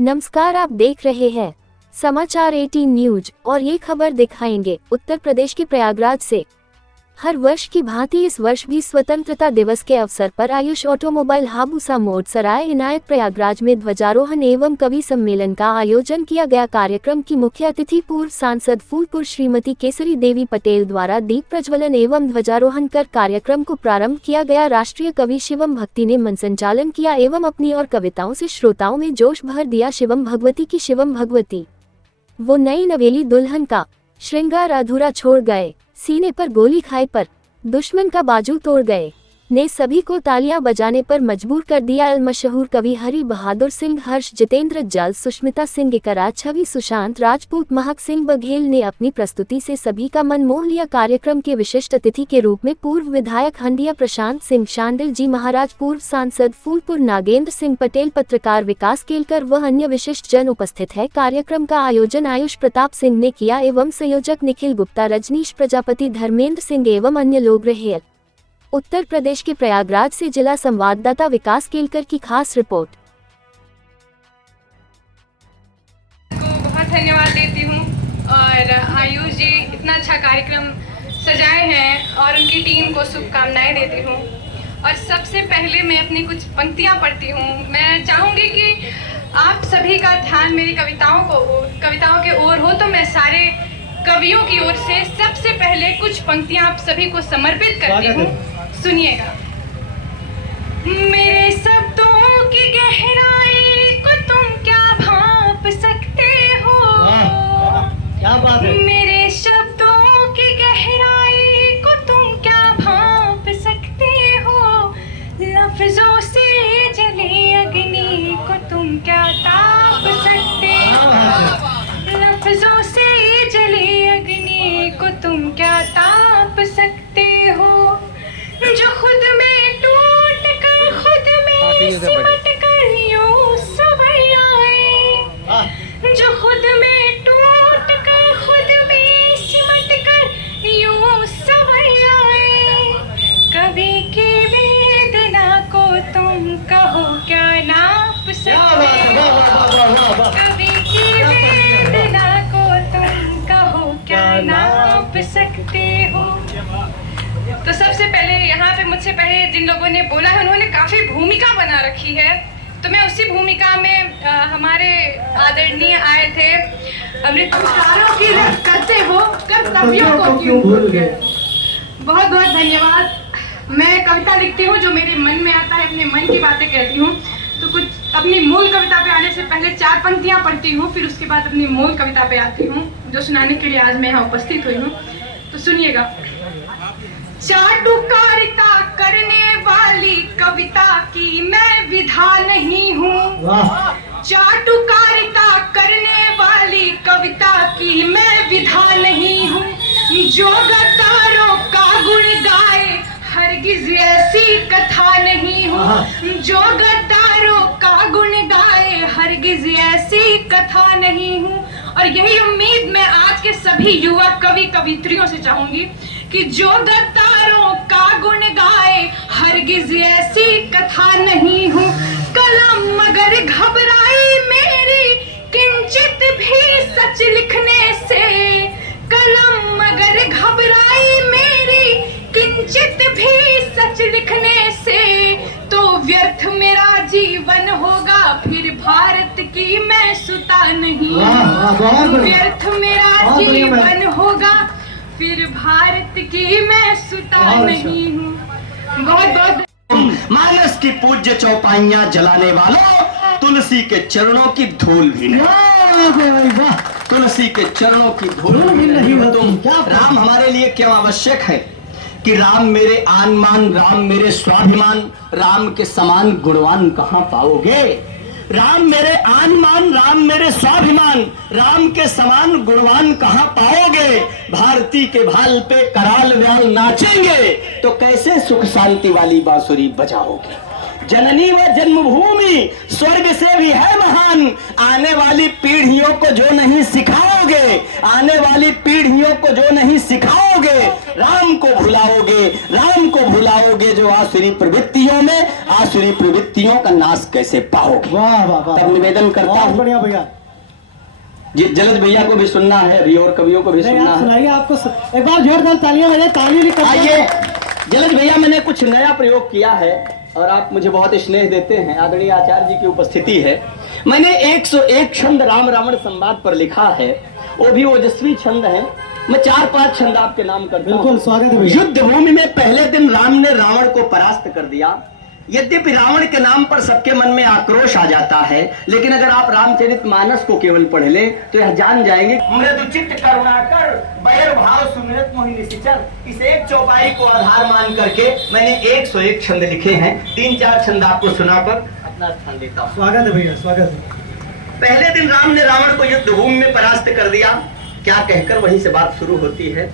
नमस्कार, आप देख रहे हैं समाचार 18 न्यूज और ये खबर दिखाएंगे उत्तर प्रदेश के प्रयागराज से। हर वर्ष की भांति इस वर्ष भी स्वतंत्रता दिवस के अवसर पर आयुष ऑटोमोबाइल हाबुसा मोड़ सराय इनायत प्रयागराज में ध्वजारोहण एवं कवि सम्मेलन का आयोजन किया गया। कार्यक्रम की मुख्य अतिथि पूर्व सांसद फूलपुर श्रीमती केसरी देवी पटेल द्वारा दीप प्रज्वलन एवं ध्वजारोहण कर कार्यक्रम को प्रारंभ किया गया। राष्ट्रीय कवि शिवम भक्ति ने मंच संचालन किया एवं अपनी और कविताओं से श्रोताओं में जोश भर दिया। शिवम भगवती की शिवम भगवती वो नई नवेली दुल्हन का श्रृंगार अधूरा छोड़ गए, सीने पर गोली खाए पर दुश्मन का बाजू तोड़ गए ने सभी को तालियां बजाने पर मजबूर कर दिया। मशहूर कवि हरि बहादुर सिंह, हर्ष, जितेंद्र जल, सुष्मिता सिंह इकरा, छवि, सुशांत राजपूत, महक सिंह बघेल ने अपनी प्रस्तुति से सभी का मन मोह लिया। कार्यक्रम के विशिष्ट अतिथि के रूप में पूर्व विधायक हंडिया प्रशांत सिंह शांडिल जी महाराज, पूर्व सांसद फूलपुर नागेंद्र सिंह पटेल, पत्रकार विकास केलकर व अन्य विशिष्ट जन उपस्थित है। कार्यक्रम का आयोजन आयुष प्रताप सिंह ने किया एवं संयोजक निखिल गुप्ता, रजनीश प्रजापति, धर्मेंद्र सिंह एवं अन्य लोग रहे। उत्तर प्रदेश के प्रयागराज से जिला संवाददाता विकास केलकर की खास रिपोर्ट। बहुत धन्यवाद देती हूँ और आयुष जी इतना अच्छा कार्यक्रम सजाए हैं और उनकी टीम को शुभकामनाएं देती हूँ। और सबसे पहले मैं अपनी कुछ पंक्तियाँ पढ़ती हूँ। मैं चाहूँगी कि आप सभी का ध्यान मेरी कविताओं के ओर हो, तो मैं सारे कवियों की ओर से सबसे पहले कुछ पंक्तियाँ आप सभी को समर्पित करती हूँ। सुनिएगा। मेरे शब्दों की गहराई को तुम क्या भांप सकते हो? क्या बात है? मेरे शब्दों की गहराई को तुम क्या भांप सकते हो? लफ्जों से जली अग्नि को तुम क्या ताप सकते हो? लफ्जों से जली अग्नि को तुम क्या ताप सकते हो? जो खुद में टूट कर खुद में सिमट कर यूं संवर आए, जो खुद में टूट कर खुद में सिमट कर यूं संवर आए, कवि की वेदना को तुम कहो क्या नाप सकते हो? कवि की वेदना को तुम कहो क्या नाप सकते हो? तो सबसे पहले यहाँ पे मुझसे पहले जिन लोगों ने बोला है उन्होंने काफी भूमिका बना रखी है, तो मैं उसी भूमिका में हमारे आदरणीय आए थे। अमृतधारों की रख करते हो कर्तव्यों को क्यों भूल गए? बहुत बहुत धन्यवाद। मैं कविता लिखती हूँ जो मेरे मन में आता है, अपने मन की बातें कहती हूँ। तो कुछ अपनी मूल कविता पे आने से पहले 4 पंक्तियाँ पढ़ती हूँ, फिर उसके बाद अपनी मूल कविता पे आती हूँ जो सुनाने के लिए आज मैं यहाँ उपस्थित हुई हूँ। तो सुनिएगा। चाटुकारिता करने वाली कविता की मैं विधा नहीं हूँ। चाटुकारिता करने वाली कविता की मैं विधा नहीं हूँ। जो गद्दारों का गुण गाए हरगिज ऐसी कथा नहीं हूँ। जो गद्दारों का गुण गाए हरगिज ऐसी कथा नहीं हूँ। और यही उम्मीद मैं आज के सभी युवा कवि कवित्रियों से चाहूंगी कि जो गद्दारों का गुण गाए हरगिज ऐसी कथा नहीं हूँ। कलम मगर घबराई मेरी किंचित भी सच लिखने से, कलम मगर घबराई मेरी किंचित भी सच लिखने से, तो व्यर्थ मेरा जीवन होगा फिर भारत की मैं सुता नहीं हूँ। व्यर्थ मेरा जीवन होगा फिर भारत की मैं सुता नहीं हूँ। बहुत बहुत मानस की पूज्य चौपाइयां जलाने वालों, तुलसी के चरणों की धूल भी नहीं, तुलसी के चरणों की धूल भी नहीं हो तुम। राम हमारे लिए क्यों आवश्यक है कि राम मेरे आन मान, राम मेरे स्वाभिमान, राम के समान गुणवान कहाँ पाओगे? राम मेरे आन मान, राम मेरे स्वाभिमान, राम के समान गुणवान कहाँ पाओगे? भारती के भाल पे कराल व्याल नाचेंगे तो कैसे सुख शांति वाली बांसुरी बजाओगे? जननी व जन्मभूमि स्वर्ग से भी है महान। आने वाली पीढ़ियों को जो नहीं सिखाओगे, आने वाली पीढ़ियों को जो नहीं सिखाओगे, राम को भुलाओगे, राम को भुलाओगे जो आसुरी प्रवृत्तियों में, आसुरी प्रवृत्तियों का नाश कैसे पाओगे। वाह वाह वाह, तब निवेदन करता हूं, बढ़िया भैया। जलद भैया को भी सुनना है अभी और कवियों को भी सुनना है। सुनाइए, आपको एक बार जोरदार तालियां बजाएं, ताली नहीं करते। आइए जलद भैया, मैंने कुछ नया प्रयोग किया है और आप मुझे बहुत स्नेह देते हैं। आदरणीय आचार्य जी की उपस्थिति है। मैंने 101 छंद राम रावण संवाद पर लिखा है, वो भी ओजस्वी छंद है। मैं 4-5 छंद आपके नाम करता हूं। बिल्कुल स्वागत है भैया। युद्ध भूमि में पहले दिन राम ने रावण को परास्त कर दिया। यद्यपि रावण के नाम पर सबके मन में आक्रोश आ जाता है, लेकिन अगर आप रामचरितमानस को केवल पढ़ ले तो यह जान जाएंगे। मृदुचित्त करुणाकर बैर भाव सुमिरत मोहि निशिचर, इस एक चौपाई को आधार मान करके मैंने 101 छंद लिखे हैं। 3-4 छंद आपको सुनाकर अपना स्थान देता हूँ। स्वागत है भैया, स्वागत है। पहले दिन राम ने रावण को युद्ध भूमि में परास्त कर दिया। क्या कहकर वहीं से बात शुरू होती है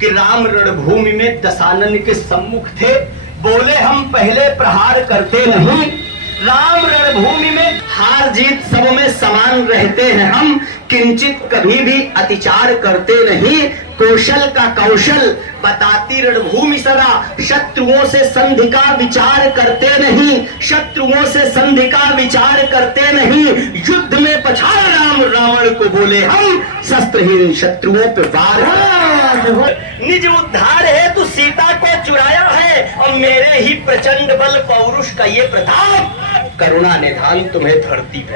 कि राम रणभूमि में दशानन के सम्मुख थे, बोले हम पहले प्रहार करते नहीं। राम रणभूमि में हार जीत सब में समान रहते हैं हम, किंचित कभी भी अतिचार करते नहीं। कौशल का कौशल बताती रणभूमि सदा, शत्रुओं से संधि का विचार करते नहीं, शत्रुओं से संधि का विचार करते नहीं। युद्ध में पछाड़ राम रावण को बोले हम, शस्त्रहीन शत्रुओं पे वार। निज उद्धार है तू सीता को चुराया है, और मेरे ही प्रचंड बल पौरुष का ये प्रताप, करुणा निधान तुम्हें धरती पे।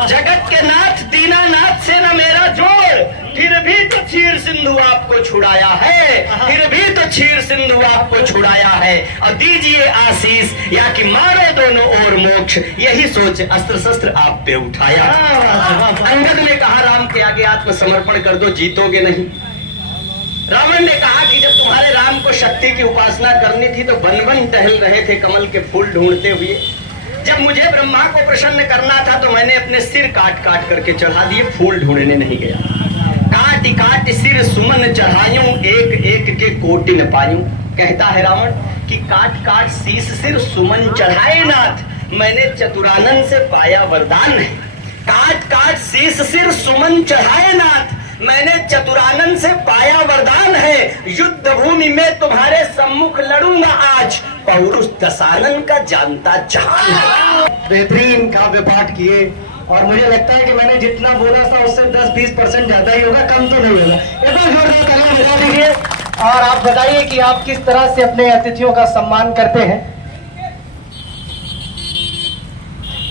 जगत के नाथ दीनानाथ से न मेरा जोड़, फिर भी तो क्षीर सिंधु आपको छुड़ाया है, फिर भी तो क्षीर सिंधु आपको छुड़ाया है। और दीजिए आशीष या कि मारो दोनों ओर मोक्ष, यही सोच अस्त्र शस्त्र आप पे उठाया। अंगद ने कहा राम के आगे आत्मसमर्पण कर दो, जीतोगे नहीं। रावण ने कहा कि जब तुम्हारे राम को शक्ति की उपासना करनी थी तो वन वन टहल रहे थे कमल के फूल ढूंढते हुए। जब मुझे ब्रह्मा को प्रसन्न करना था तो मैंने अपने सिर काट काट करके चढ़ा दिए, फूल ढूंढने नहीं गया। काट काट सिर सुमन चढ़ायूं, एक एक के कोटि न पायूं। कहता है रावण कि काट काट शीश सिर सुमन चढ़ाए नाथ, मैंने चतुरानन से पाया वरदान है। काट काट शीश सिर सुमन चढ़ाए नाथ, मैंने चतुरानन से पाया वरदान है। युद्ध भूमि में तुम्हारे सम्मुख लड़ूंगा आज, पौरुष दशानन का जानता जहान है। बेहतरीन काव्य पाठ किए, और मुझे लगता है कि मैंने जितना बोला था उससे 10-20% ज्यादा ही होगा, कम तो नहीं होगा। एक बार जोरदार तालियां बजा दीजिए। और आप बताइए कि आप किस तरह से अपने अतिथियों का सम्मान करते हैं,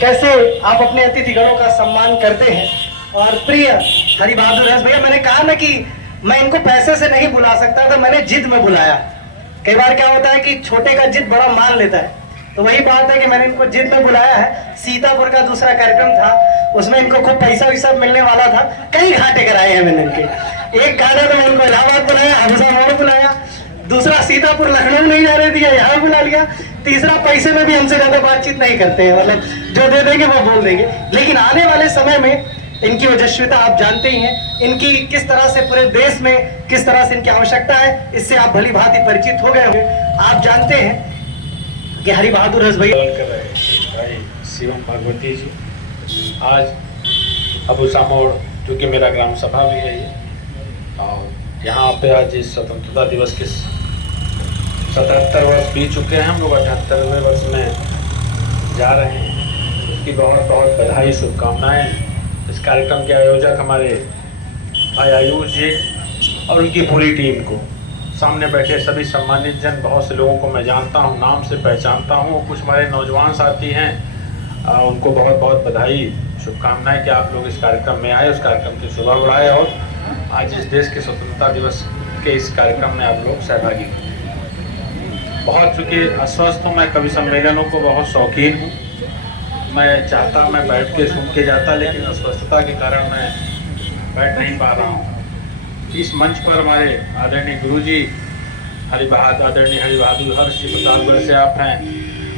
कैसे आप अपने अतिथिगणों का सम्मान करते हैं। और प्रिय हरि बहादुर रस भैया, मैंने कहा ना कि मैं इनको पैसे से नहीं बुला सकता था, मैंने जिद में बुलाया। कई बार क्या होता है कि छोटे का जिद बड़ा मान लेता है, तो वही बात है कि मैंने इनको जिद में बुलाया है। सीतापुर का दूसरा कार्यक्रम था, उसमें इनको खूब पैसा वैसा मिलने वाला था, कई घाटे कराए हैं मैंने इनके। एक घाटे तो मैं इनको इलाहाबाद बुलाया, हमेशा मोड़ बुलाया, दूसरा सीतापुर लखनऊ नहीं जाने दिया, यहाँ बुला लिया, तीसरा पैसे में भी हमसे ज्यादा बातचीत नहीं करते हैं, मतलब जो दे देंगे वो बोल देंगे। लेकिन आने वाले समय में इनकी ओजस्विता आप जानते ही हैं, इनकी किस तरह से पूरे देश में किस तरह से इनकी आवश्यकता है, इससे आप भली भांति परिचित हो गए होंगे। आप जानते हैं कि हरि बहादुर रस भैया भाई शिवम भागवती जी आज अबूसा मोड़, जो कि मेरा ग्राम सभा भी है ये, और यहाँ पे आज इस स्वतंत्रता दिवस के 77 वर्ष बीत चुके हैं, हम लोग 78वें वर्ष में जा रहे हैं। उसकी बहुत बहुत बधाई, शुभकामनाएं। इस कार्यक्रम के आयोजक हमारे भाई आयुष जी और उनकी पूरी टीम को, सामने बैठे सभी सम्मानित जन, बहुत से लोगों को मैं जानता हूं, नाम से पहचानता हूं, कुछ हमारे नौजवान साथी हैं, उनको बहुत बहुत बधाई, शुभकामनाएं कि आप लोग इस कार्यक्रम में आए, उस कार्यक्रम की शोभा बढ़ाए और आज इस देश के स्वतंत्रता दिवस के इस कार्यक्रम में आप लोग सहभागी हुए। बहुत चूँकि अस्वस्थ हूँ, मैं कवि सम्मेलनों को बहुत शौकीन हूँ, मैं चाहता मैं बैठ के सुन के जाता, लेकिन अस्वस्थता के कारण मैं बैठ नहीं पा रहा हूँ। इस मंच पर हमारे आदरणीय गुरुजी आदरणीय हरि बहादुर हर्ष जी प्रतापगढ़ से आप हैं,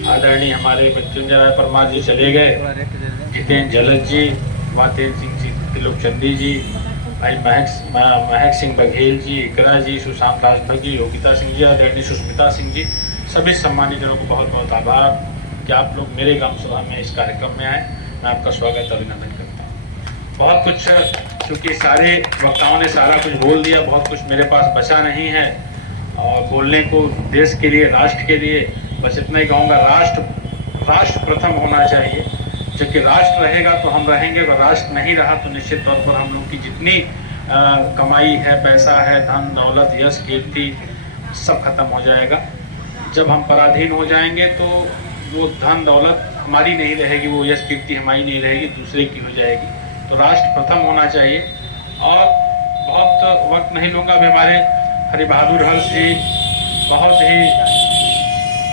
आदरणीय हमारे मृत्युंजय राय परमार जी चले गए, जितेंद्र जलद जी, मातेंद्र सिंह जी, त्रिलोकचंदी जी, भाई महक सिंह बघेल जी, इकरा जी, सुशांत राजभर जी, योगिता सिंह जी, आदरणीय सुष्मिता सिंह जी, सभी सम्मानित जनों को बहुत बहुत आभार कि आप लोग मेरे ग्राम सभा में इस कार्यक्रम में आए। मैं आपका स्वागत अभिनंदन करता हूँ। बहुत कुछ चूँकि सारे वक्ताओं ने सारा कुछ बोल दिया, बहुत कुछ मेरे पास बचा नहीं है और बोलने को देश के लिए, राष्ट्र के लिए बस इतना ही कहूँगा, राष्ट्र प्रथम होना चाहिए। क्योंकि राष्ट्र रहेगा तो हम रहेंगे, और राष्ट्र नहीं रहा तो निश्चित तौर पर हम लोग की जितनी कमाई है, पैसा है, धन दौलत, यश, कीर्ति सब खत्म हो जाएगा। जब हम पराधीन हो जाएंगे तो वो धन दौलत हमारी नहीं रहेगी, वो यश कीर्ति हमारी नहीं रहेगी, दूसरे की हो जाएगी। तो राष्ट्र प्रथम होना चाहिए। और बहुत वक्त नहीं लूँगा, अभी हमारे हरि बहादुर हर्ष जी बहुत ही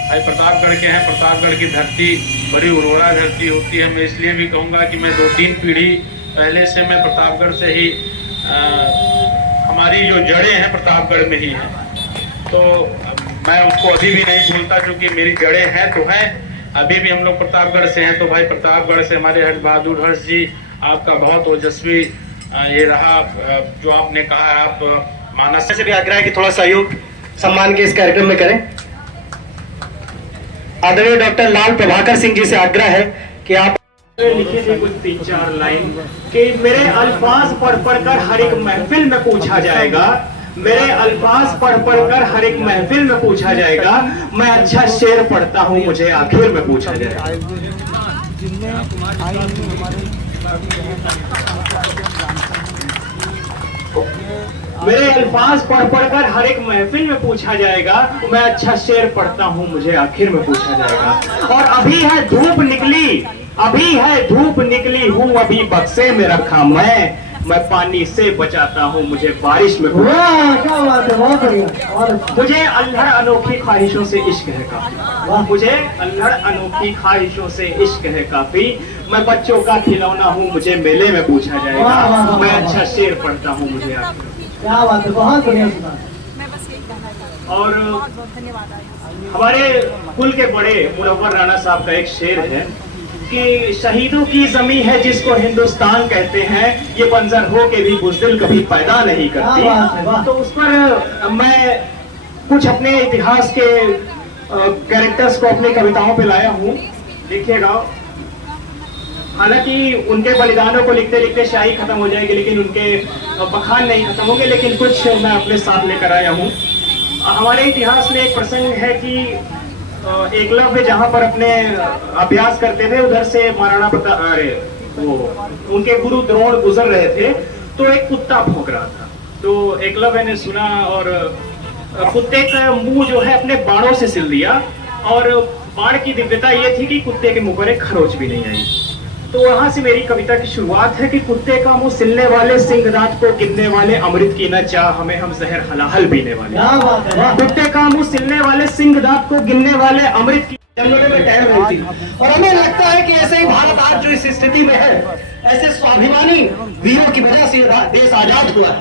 भाई प्रतापगढ़ के हैं। प्रतापगढ़ की धरती बड़ी उर्वरा धरती होती है। मैं इसलिए भी कहूँगा कि मैं 2-3 पीढ़ी पहले से मैं प्रतापगढ़ से ही हमारी जो जड़ें हैं प्रतापगढ़ में ही हैं, तो मैं उसको अभी भी नहीं भूलता, क्योंकि मेरी जड़ें हैं तो हैं, अभी भी हम लोग प्रतापगढ़ से हैं। तो भाई प्रतापगढ़ से हमारे हरि बहादुर हर्ष जी, आपका बहुत ओजस्वी ये रहा जो आपने कहा। आप मानस से भी आग्रह है कि थोड़ा सहयोग सम्मान के इस कार्यक्रम में करें। आदरणीय डॉक्टर लाल प्रभाकर सिंह जी से आग्रह है कि आप लिखे थे कुछ 3-4 लाइन कि मेरे अल्फाज पढ़ कर हर एक महफिल में पूछा जाएगा, मेरे अल्फाज पढ़ कर हर एक महफिल में पूछा जाएगा, मैं अच्छा शेर पढ़ता हूँ मुझे आखिर में पूछा जाएगा। मेरे अल्फाज पढ़ कर हर एक महफिल में पूछा जाएगा, मैं अच्छा शेर पढ़ता हूँ मुझे आखिर में पूछा जाएगा। और अभी है धूप निकली, अभी है धूप निकली हूँ, अभी बक्से में रखा मैं पानी से बचाता हूँ मुझे बारिश में। क्या बात है, बहुत बढ़िया। मुझे अल्हड़ अनोखी ख्वाहिशों से इश्क है काफी, मुझे अल्हड़ अनोखी ख्वाहिशों से इश्क है काफी, मैं बच्चों का खिलौना हूँ मुझे मेले में पूछा जाएगा, मैं अच्छा शेर पढ़ता हूँ मुझे आखिर। क्या बात है, बहुत बढ़िया। और हमारे कुल के बड़े मुनव्वर राणा साहब का एक शेर है कि शहीदों की जमीन है जिसको हिंदुस्तान कहते हैं, ये बंजर हो के भी बुज़दिल कभी पैदा नहीं करती। तो उस पर मैं कुछ अपने इतिहास के कैरेक्टर्स को अपनी कविताओं पे लाया हूँ, देखिएगा। हालांकि उनके बलिदानों को लिखते लिखते शाही खत्म हो जाएगी, लेकिन उनके बखान नहीं खत्म होंगे, लेकिन कुछ मैं अपने साथ लेकर आया हूँ। हमारे इतिहास में एक प्रसंग है कि एकलव्य जहाँ पर अपने अभ्यास करते थे, उधर से महाराणा प्रताप, वो उनके गुरु द्रोण गुजर रहे थे, तो एक कुत्ता भौंक रहा था। तो एकलव्य ने सुना और कुत्ते का मुंह जो है अपने बाणों से सिल दिया, और बाण की दिव्यता ये थी कि कुत्ते के मुंह पर एक खरोच भी नहीं आई। तो वहां से मेरी कविता की शुरुआत है कि कुत्ते का मुंह सिलने वाले, सिंह दांत को गिनने वाले, अमृत की न चाह हमें हम जहर हलाहल पीने वाले। कुत्ते का मुंह सिलने वाले, सिंह दांत को गिनने वाले, अमृत की जंगलों में टहल रही थी। और हमें लगता है कि ऐसे ही भारत आज जो इस स्थिति में है, ऐसे स्वाभिमानी वीरों की वजह से देश आजाद हुआ है।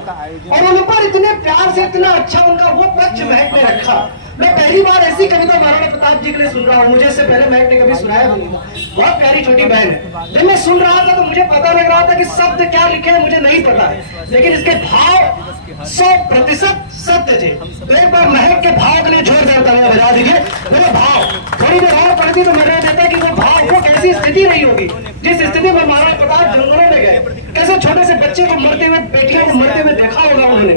और उन पर इतने प्यार से, इतना अच्छा उनका वो पक्ष महक ने रखा। मैं पहली बार ऐसी कविता महाराणा प्रताप जी के लिए सुन रहा हूँ, मुझे इससे पहले महक ने कभी सुनाया नहीं। बहुत प्यारी छोटी बहन है। जब मैं सुन रहा था तो मुझे पता लग रहा था कि शब्द क्या लिखे हैं मुझे नहीं पता है, लेकिन इसके भाव 100% सत्य थे। तो एक बार महक के भाव के लिए छोड़ देता हूँ, बजा दीजिए मेरे भाव। थोड़ी देर और पढ़ती तो मैंने देता कि वो भाव, वो कैसी स्थिति रही होगी जिस स्थिति में महाराणा प्रताप जंगलों में गए। कैसे छोटे से बच्चे को मरते हुए, बेटियों को मरते हुए देखा होगा उन्होंने।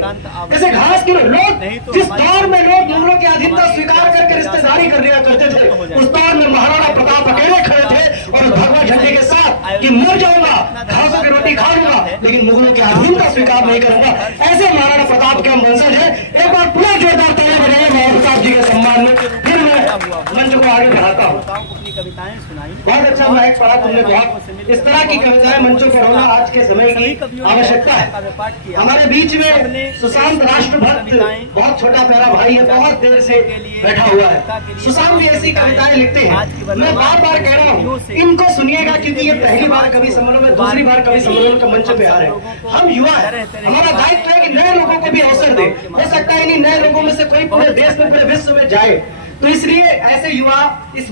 कैसे घास के लोग, जिस दौर में लोग मुगलों की अधीनता स्वीकार करके रिश्तेदारी कर लिया करते थे, उस दौर में महाराणा प्रताप अकेले खड़े थे और भगवा झंडे के साथ कि मर जाऊंगा, घासों की रोटी खा लूंगा, लेकिन मुगलों की अधीनता स्वीकार नहीं करूंगा। ऐसे महाराणा प्रताप का मंजर है। एक बार पूरा जोरदार ताली बजाइए महाराणा प्रताप जी के सम्मान में। फिर मैं मंच को आगे बढ़ाता हूँ। बहुत अच्छा महक पढ़ा तुमने। बहुत इस तरह की कविताएं मंचों पर होना आज के समय की आवश्यकता है। हमारे बीच में सुशांत राष्ट्रभक्त, बहुत छोटा प्यारा भाई है, बहुत देर से बैठा हुआ है। सुशांत भी ऐसी कविताएं लिखते हैं। मैं बार बार कह रहा हूँ इनको सुनिएगा, क्योंकि ये पहली बार कवि सम्मेलन में, दूसरी बार कवि सम्मेलन के मंच पे आ रहे हैं। हम युवा हैं, हमारा दायित्व है कि नए लोगों को भी अवसर दे। हो सकता है इन्हीं नए लोगों में से कोई पूरे देश में, पूरे विश्व में जाए, तो इसलिए ऐसे युवा इस